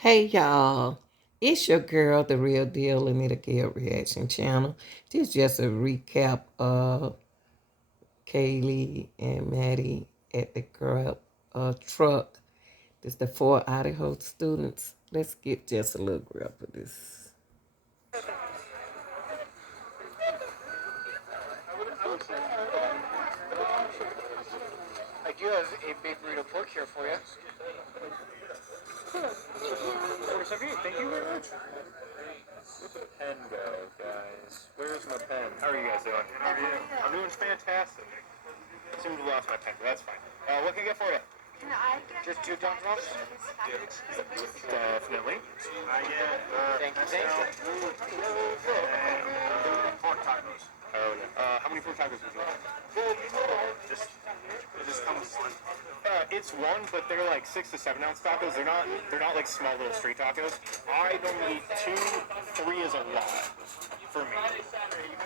Hey y'all, it's your girl, the real deal, Anita Gill Reaction Channel. This is just a recap of Kaylee and Maddie at the grub truck. This the four Idaho students. Let's get just a little grab of this. I do have a big burrito pork here for you. Thank you very much. Where's the pen go, guys? Where's my pen? How are you guys doing? How are you? I'm doing fantastic. Seem to have lost my pen, but that's fine. What can I get for you? Can I get just two dumplings? Definitely. Thank you. Pork tacos. Oh, no. How many pork tacos would you like? Just comes one. It's one, but they're like 6 to 7 ounce tacos. They're not like small little street tacos. I normally eat 2, 3 is a lot for me.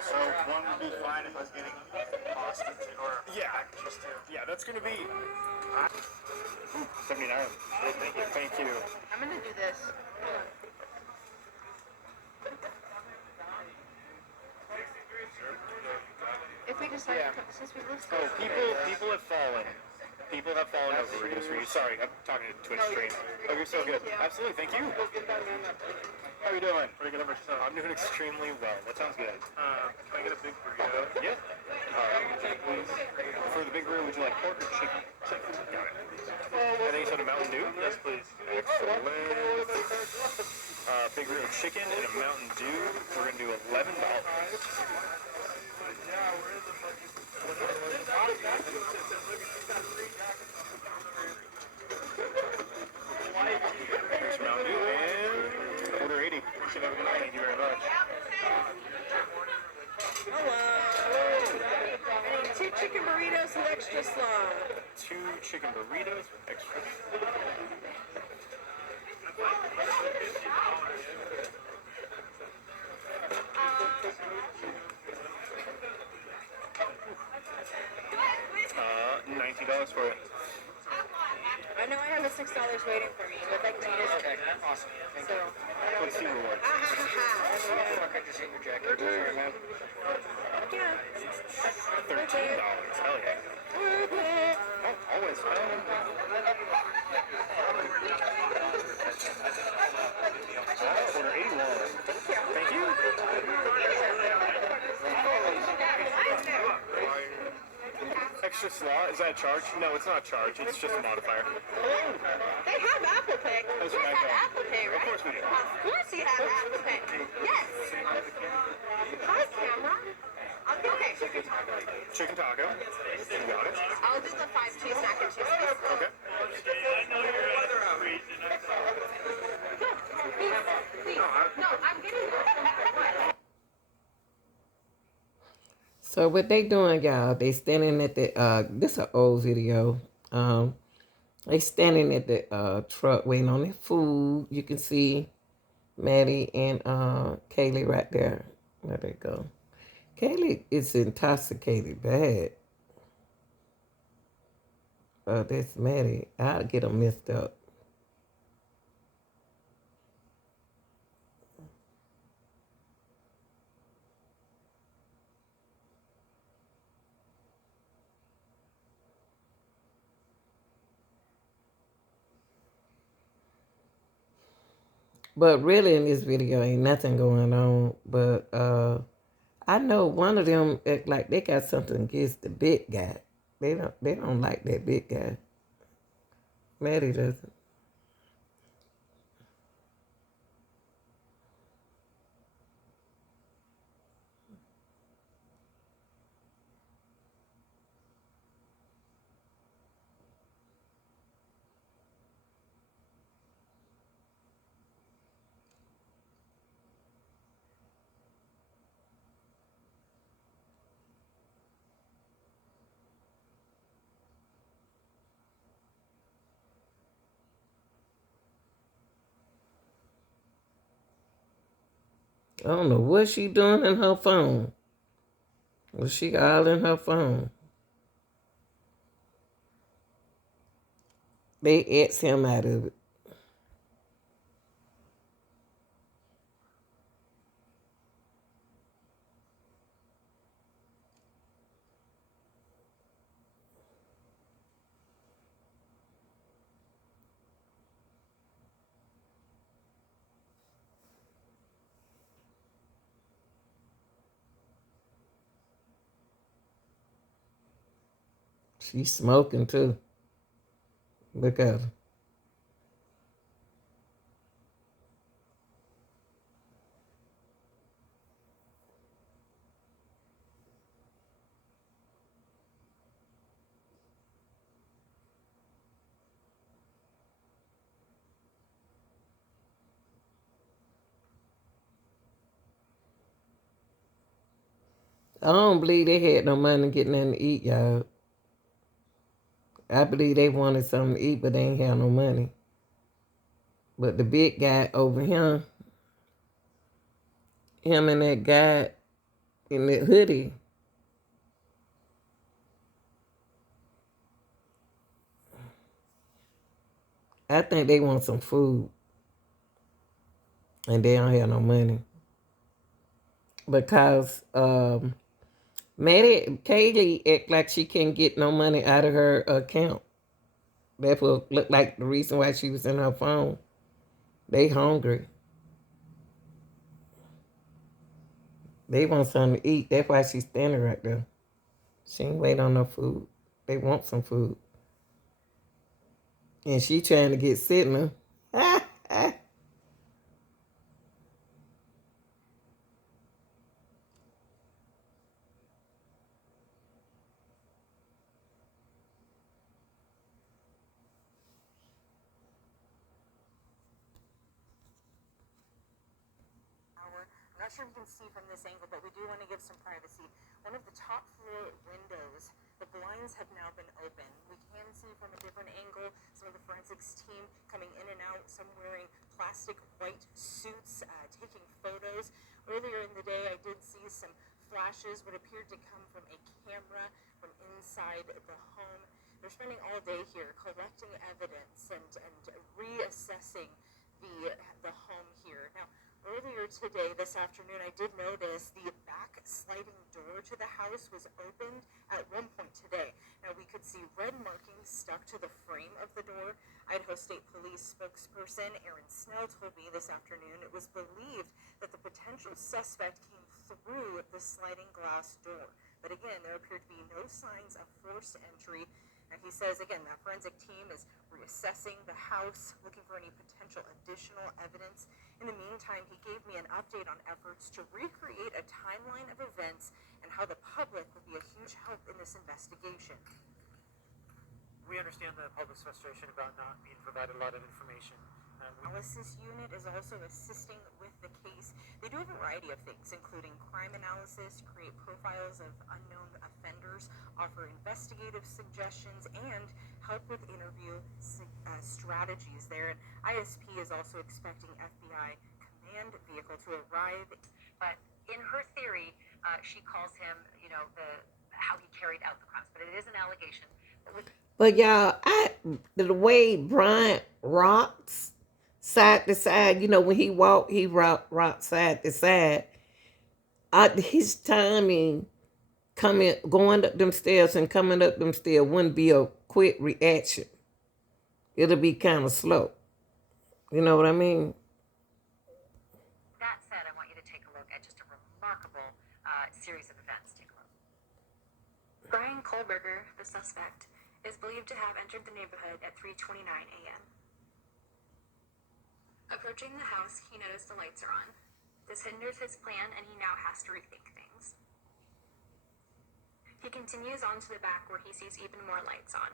So one would be fine if I was getting pasta or just two. Yeah, that's gonna be 79. Thank you. Thank you. I'm gonna do this. If we decide, since we live so People have fallen. People have fallen over burritos for you. Sorry, I'm talking to Twitch stream. Oh, you're so good. Absolutely, thank you. How are you doing? Pretty good. I'm doing extremely well. That sounds good. Can I get a big burrito? Yeah. For the big burrito, would you like pork or chicken? Chicken. Got it. And then you said a Mountain Dew? Yes, please. Excellent. Big burrito chicken and a Mountain Dew. We're gonna do $11. Here's Mountain Dew and order 80. Should have a good night. Thank you very much. I need 2 chicken burritos with extra slaw. 2 chicken burritos with extra. $19 for it. I know I have a $6 waiting for me, but I can use it. Awesome. Thank So, you. Let's see rewards. Fuck, I just hit your jacket. Sorry, man. yeah. $13. Hell yeah. Oh, always. Order 81. Thank you. Extra slaw? Is that a charge? No, it's not a charge. It's just a modifier. They have Apple Pay. You How's guys your night have going? Apple Pay, right? Of course we do. Of course you have Apple Pay. Yes. Hi, camera. Okay. Chicken taco. You got it. I'll do the 5 cheese mac and cheese. Okay. No, I'm getting it. So what they doing, y'all? They standing at the this is an old video. They standing at the truck waiting on their food. You can see Maddie and Kaylee right there. There they go. Kaylee is intoxicated bad. That's Maddie. I'll get them messed up. But really in this video ain't nothing going on. But I know one of them act like they got something against the big guy. They don't like that big guy. Maddie doesn't. I don't know what she doing in her phone. Was she all in her phone? They X him out of it. She's smoking too. Look at her. I don't believe they had no money to get nothing to eat, y'all. I believe they wanted something to eat, but they ain't have no money. But the big guy over here, him and that guy in that hoodie, I think they want some food and they don't have no money. Because Maddie Kaylee act like she can't get no money out of her account. That's what looked like the reason why she was in her phone. They hungry. They want something to eat. That's why she's standing right there. She ain't wait on no food. They want some food. And she trying to get Sydney. I'm not sure if you can see from this angle, but we do want to give some privacy. One of the top floor windows, the blinds have now been opened. We can see from a different angle some of the forensics team coming in and out, some wearing plastic white suits, taking photos. Earlier in the day, I did see some flashes, what appeared to come from a camera from inside the home. They're spending all day here collecting evidence and reassessing the home here. Now, earlier today, this afternoon, I did notice the back sliding door to the house was opened at one point today. Now, we could see red markings stuck to the frame of the door. Idaho State Police spokesperson Aaron Snell told me this afternoon it was believed that the potential suspect came through the sliding glass door. But again, there appeared to be no signs of forced entry. And he says, again, that forensic team is reassessing the house, looking for any potential additional evidence. In the meantime, he gave me an update on efforts to recreate a timeline of events and how the public will be a huge help in this investigation. We understand the public's frustration about not being provided a lot of information. Analysis unit is also assisting with the case. They do a variety of things, including crime analysis, create profiles of unknown offenders, offer investigative suggestions, and help with interview strategies there. And ISP is also expecting FBI command vehicle to arrive. But in her theory, she calls him, how he carried out the crimes. But it is an allegation. But y'all, the way Brian rocks side to side, when he walk, he rock side to side. His timing going up them stairs and coming up them stairs wouldn't be a quick reaction. It'll be kind of slow. You know what I mean? That said, I want you to take a look at just a remarkable series of events. Take a look. Brian Kohlberger, the suspect, is believed to have entered the neighborhood at 3:29 a.m. Approaching the house, he noticed the lights are on. This hinders his plan, and he now has to rethink things. He continues on to the back where he sees even more lights on.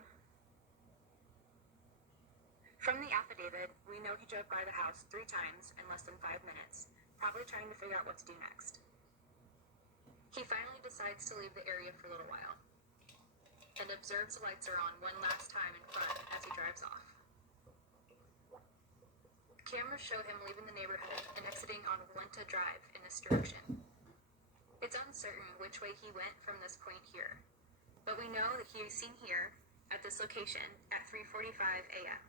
From the affidavit, we know he drove by the house 3 times in less than 5 minutes, probably trying to figure out what to do next. He finally decides to leave the area for a little while and observes the lights are on one last time in front as he drives off. Cameras show him leaving the neighborhood and exiting on Walenta Drive in this direction. It's uncertain which way he went from this point here, but we know that he is seen here at this location at 3:45 a.m.,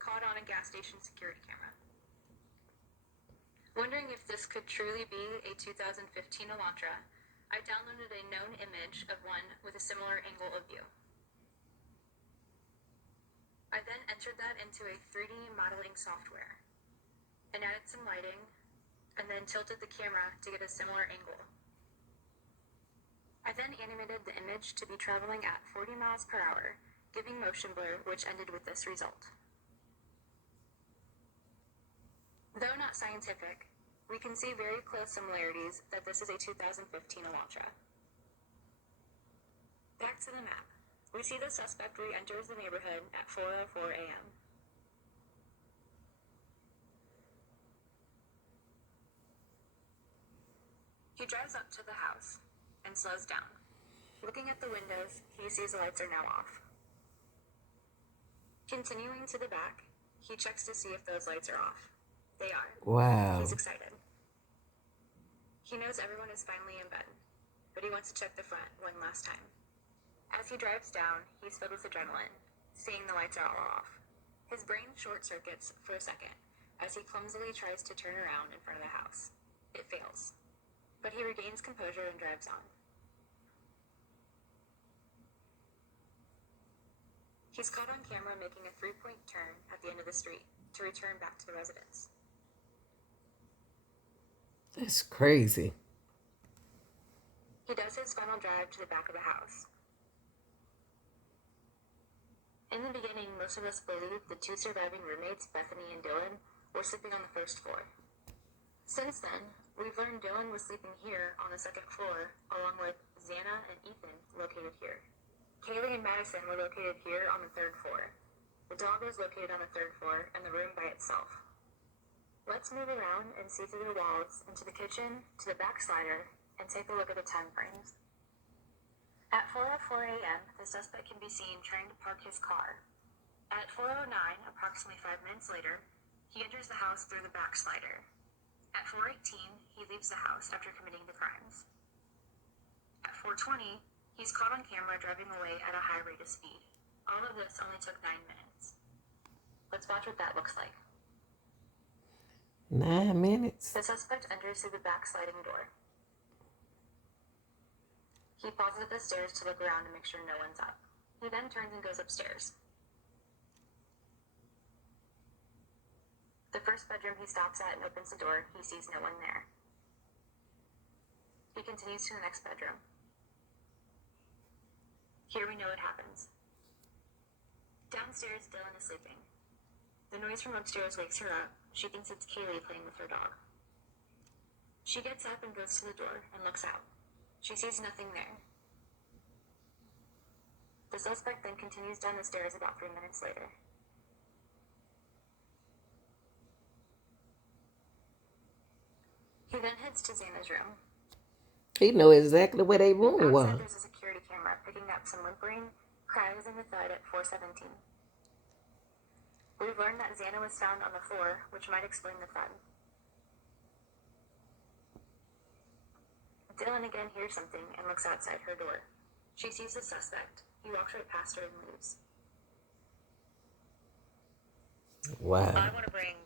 caught on a gas station security camera. Wondering if this could truly be a 2015 Elantra, I downloaded a known image of one with a similar angle of view. I then entered that into a 3D modeling software and added some lighting and then tilted the camera to get a similar angle. I then animated the image to be traveling at 40 miles per hour, giving motion blur, which ended with this result. Though not scientific, we can see very close similarities that this is a 2015 Elantra. Back to the map. We see the suspect re-enters the neighborhood at 4:04 a.m. He drives up to the house and slows down. Looking at the windows, he sees the lights are now off. Continuing to the back, he checks to see if those lights are off. They are. Wow. He's excited. He knows everyone is finally in bed, but he wants to check the front one last time. As he drives down, he's filled with adrenaline, seeing the lights are all off. His brain short circuits for a second as he clumsily tries to turn around in front of the house. It fails, but he regains composure and drives on. He's caught on camera making a 3-point turn at the end of the street to return back to the residence. That's crazy. He does his final drive to the back of the house. In the beginning, most of us believed the 2 surviving roommates, Bethany and Dylan, were sleeping on the first floor. Since then, we've learned Dylan was sleeping here on the second floor, along with Xana and Ethan, located here. Kaylee and Madison were located here on the 3rd floor. The dog was located on the 3rd floor, and the room by itself. Let's move around and see through the walls, into the kitchen, to the back slider, and take a look at the time frames. At 4:04 a.m., the suspect can be seen trying to park his car. At 4:09, approximately 5 minutes later, he enters the house through the back slider. At 4:18, he leaves the house after committing the crimes. At 4:20, he's caught on camera driving away at a high rate of speed. All of this only took 9 minutes. Let's watch what that looks like. 9 minutes. The suspect enters through the back sliding door. He pauses at the stairs to look around to make sure no one's up. He then turns and goes upstairs. The first bedroom he stops at and opens the door, he sees no one there. He continues to the next bedroom. Here we know what happens. Downstairs, Dylan is sleeping. The noise from upstairs wakes her up. She thinks it's Kaylee playing with her dog. She gets up and goes to the door and looks out. She sees nothing there. The suspect then continues down the stairs about 3 minutes later. He then heads to Xana's room. He know exactly where they room was. Outside there's a security camera picking up some whimpering, cries, and a thud at 4:17. We've learned that Xana was found on the floor, which might explain the thud. Dylan again hears something and looks outside her door. She sees the suspect. He walks right past her and leaves. Wow. I want to bring